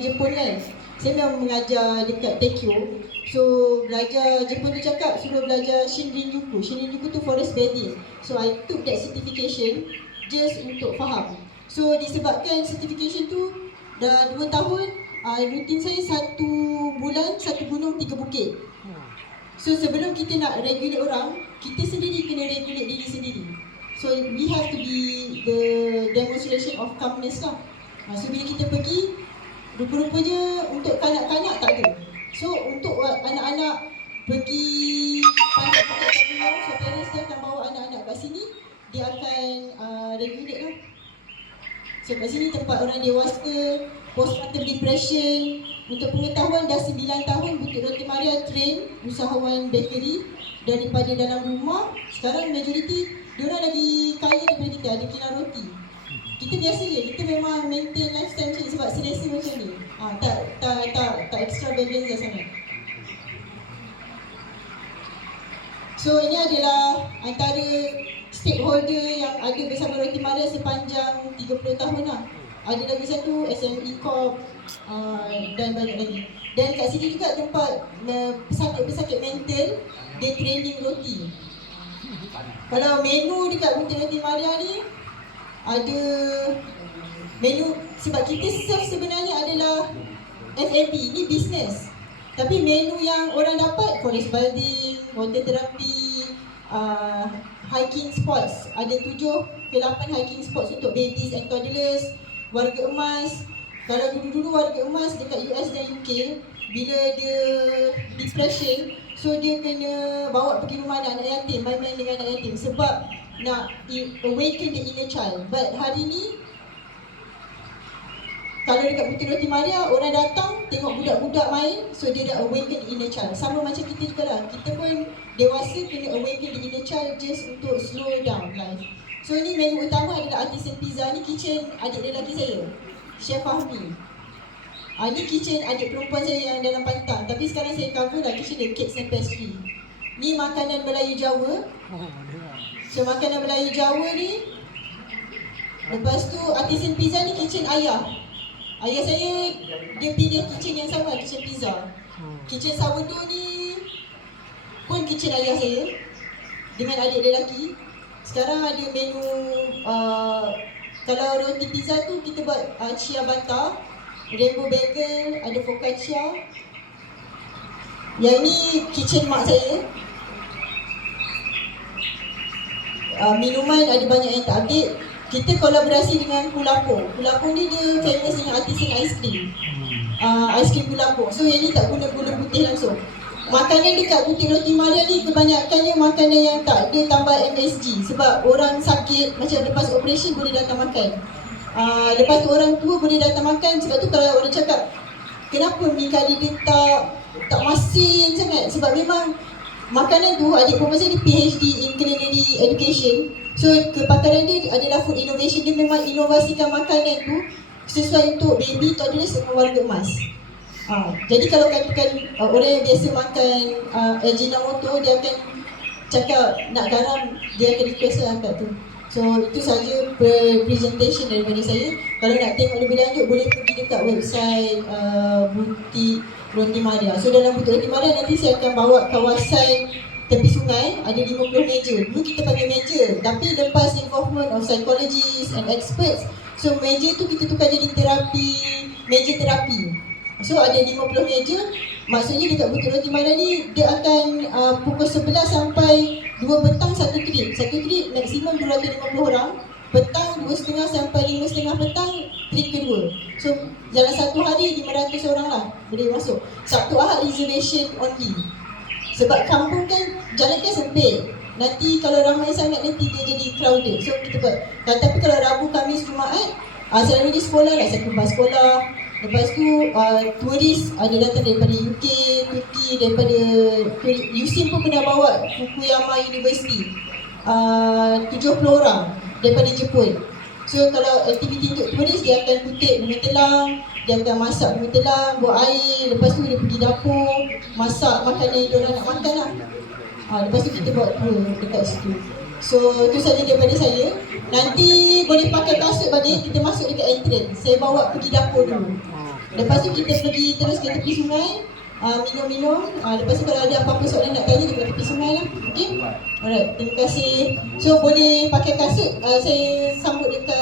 Jepun kan. Saya memang mengajar dekat Tokyo. So belajar Jepun tu cakap suruh belajar Shinrin-yoku. Shinrin-yoku tu forest bathing. So I took that certification just untuk faham. So disebabkan certification tu dah 2 tahun, rutin saya 1 bulan 1 gunung 3 bukit. So sebelum kita nak regulate orang, kita sendiri kena regulate diri sendiri. So we have to be the demonstration of calmness lah. So bila kita pergi, rupa-rupanya untuk kanak-kanak tak ada. So untuk anak-anak pergi panjat bukit kat gunung, so parents dia akan bawa anak-anak kat sini, dia akan regulate lah. So kat sini tempat orang dewasa, postpartum depression. Untuk pengetahuan, dah 9 tahun Bukit Roti Maria train usahawan bakery daripada dalam rumah. Sekarang majoriti diorang lagi kaya daripada kita, ada kilang roti. Kita biasa je, kita memang maintain lifestyle macam ni sebab selesa macam ni. Tak extravaganza sangat. So ini adalah antara stakeholder yang ada bersama Roti Maria sepanjang 30 tahun lah. Ada lagi satu SME Corp dan banyak lagi. Dan kat sini juga tempat pesakit-pesakit mental, dia training roti. Kalau menu dekat Bukit Roti Maria ni ada menu, sebab kita serve sebenarnya adalah F&B, ni business. Tapi menu yang orang dapat forest bathing, water therapy, hiking spots. Ada 7 ke 8 hiking spots untuk babies and toddlers. Warga emas, kalau dulu-dulu warga emas dekat US dan UK, bila dia depression, so dia kena bawa pergi rumah anak yatim, main-main dengan anak yatim sebab nak awaken the inner child. But hari ni, kalau dekat Bukit Roti Maria, orang datang tengok budak-budak main, so dia dah awaken the inner child. Sama macam kita juga lah, kita pun dewasa kena awaken the inner child just untuk slow down life. So ini menu utama adalah artisan pizza. Ni kitchen adik lelaki saya, Chef Fahmi. Ni kitchen adik perempuan saya yang dalam pantang. Tapi sekarang saya cover lah kitchen dia, cakes and pastry. Ni makanan Melayu Jawa. So makanan Melayu Jawa ni. Lepas tu artisan pizza ni kitchen ayah. Ayah saya, dia pilih kitchen yang sama, kitchen pizza. Kitchen sourdough ni pun kitchen ayah saya dengan adik lelaki. Sekarang ada menu, kalau roti pizza tu kita buat ciabatta, rainbow bagel, ada focaccia. Yang ni kitchen mak saya. Minuman ada banyak yang tak update. Kita kolaborasi dengan Kulapo. Kulapo ni dia famous dengan artisan aiskrim. Aiskrim Kulapo. So yang ni tak guna gula putih langsung. Makanan dekat Bukit Roti Maria ni kebanyakannya makanan yang tak ada tambah MSG. Sebab orang sakit, macam lepas operation boleh datang makan. Lepas tu orang tua boleh datang makan. Sebab tu kalau orang cakap, kenapa mi kari dia tak masin sangat? Sebab memang makanan tu, adik perempuan saya ni PhD in Culinary Education. So kepakaran dia adalah food innovation. Dia memang inovasikan makanan tu sesuai untuk baby, toddlers dan warga emas. Jadi kalau katakan orang yang biasa makan Ajinomoto, dia akan cakap nak garam, dia akan request lah kat tu. So itu sahaja presentation daripada saya. Kalau nak tengok lebih lanjut, boleh pergi dekat website Bukit Roti Maria. So dalam Bukit Roti Maria nanti saya akan bawa kawasan tepi sungai, ada 50 meja. Dulu kita pakai meja, tapi lepas involvement of psychologists and experts, so meja tu kita tukar jadi meja terapi. So ada 50 meja, maksudnya dekat Bukit Roti Maria ni dia akan pukul 11 sampai 2 petang satu trip. Satu trip maksimum 250 orang. Petang 2.30 sampai 5.30 petang trip kedua. So dalam satu hari 500 orang lah boleh masuk. Sabtu Ahad reservation only. Sebab kampung kan jalan kan sempit. Nanti kalau ramai sangat nanti dia jadi crowded. So kita buat. Tapi kalau Rabu, Khamis, Jumaat, selalu di sekolah lah, satu bas sekolah. Lepas tu turis ada datang daripada UK, Turki, daripada USIM pun pernah bawa Fukuyama University 70 orang daripada Jepun. So kalau aktiviti untuk turis, dia akan kutip bunga telang, dia akan masak bunga telang, buat air. Lepas tu dia pergi dapur, masak makanan yang diorang nak makan lah. Lepas tu kita buat tour dekat situ. So itu saja daripada saya. Nanti boleh pakai kasut balik, kita masuk dekat entrance. Saya bawa pergi dapur dulu. Lepas tu kita pergi terus ke tepi sungai, minum-minum. Lepas tu kalau ada apa-apa soalan nak tanya dekat tepi sungai lah. Okay? Alright, terima kasih. So boleh pakai kasut, saya sambut dekat